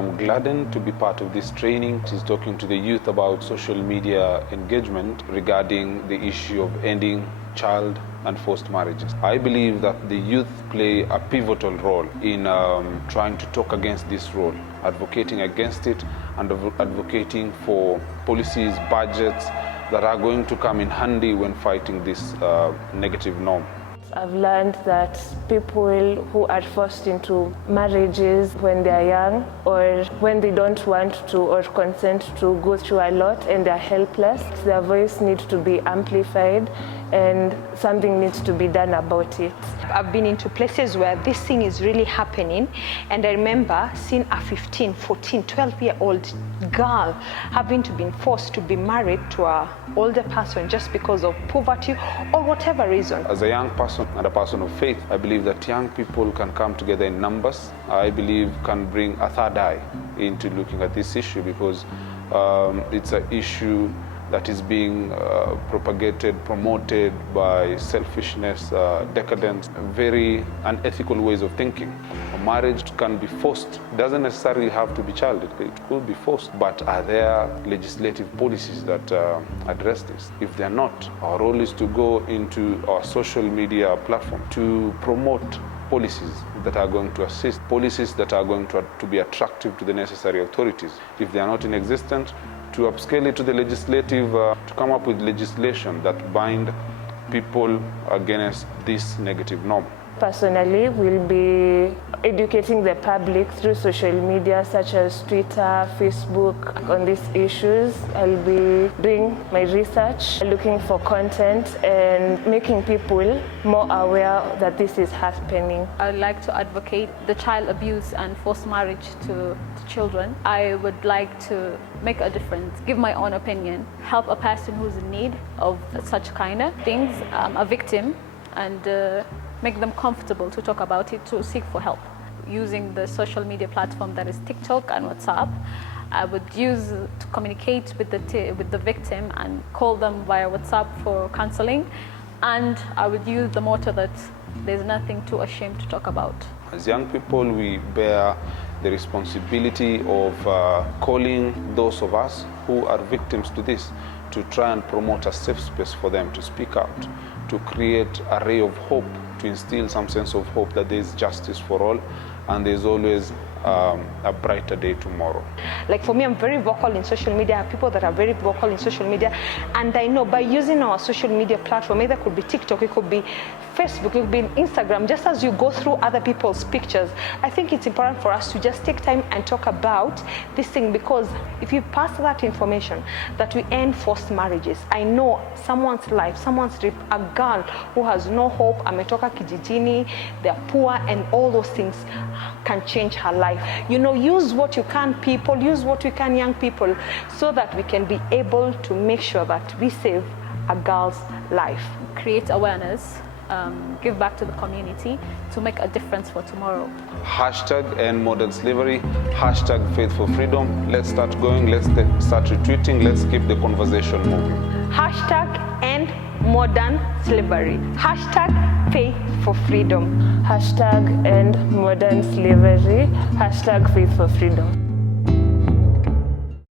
am gladdened to be part of this training. She's talking to the youth about social media engagement regarding the issue of ending child and forced marriages. I believe that the youth play a pivotal role in trying to talk against this role, advocating against it, and advocating for policies, budgets that are going to come in handy when fighting this negative norm. I've learned that people who are forced into marriages when they are young, or when they don't want to or consent to, go through a lot and they're helpless, their voice needs to be amplified and something needs to be done about it. I've been into places where this thing is really happening, and I remember seeing a 15, 14, 12-year-old girl having to be forced to be married to an older person just because of poverty or whatever reason. As a young person and a person of faith, I believe that young people can come together in numbers. I believe can bring a third eye into looking at this issue, because it's an issue that is being propagated, promoted by selfishness, decadence, very unethical ways of thinking. A marriage can be forced. It doesn't necessarily have to be childed. It could be forced. But are there legislative policies that address this? If they're not, our role is to go into our social media platform to promote policies that are going to assist, policies that are going to be attractive to the necessary authorities. If they are not in existence, to upscale it to the legislative, to come up with legislation that bind people against this negative norm. Personally, we'll be educating the public through social media such as Twitter, Facebook on these issues. I'll be doing my research, looking for content and making people more aware that this is happening. I'd like to advocate the child abuse and forced marriage to children. I would like to make a difference, give my own opinion, help a person who's in need of such kind of things, a victim, and make them comfortable to talk about it, to seek for help. Using the social media platform that is TikTok and WhatsApp, I would use to communicate with the victim and call them via WhatsApp for counseling. And I would use the motto that there's nothing too ashamed to talk about. As young people, we bear the responsibility of calling those of us who are victims to this to try and promote a safe space for them to speak out, to create a ray of hope, to instill some sense of hope that there is justice for all and there's always a brighter day tomorrow. Like for me, I'm very vocal in social media. I have people that are very vocal in social media, and I know by using our social media platform, either it could be TikTok, it could be Facebook, it could be Instagram, just as you go through other people's pictures, I think it's important for us to just take time and talk about this thing, because if you pass that information that we end forced marriages, I know someone's life, a girl who has no hope, ametoka kijijini, they're poor, and all those things can change her life. You know, use what you can, people, use what we can, young people, so that we can be able to make sure that we save a girl's life. Create awareness, give back to the community to make a difference for tomorrow. Hashtag end modern slavery, hashtag faith for freedom. Let's start going, let's start retweeting, let's keep the conversation moving. Hashtag end modern slavery. Hashtag faith for freedom. Hashtag end modern slavery. Hashtag faith for freedom.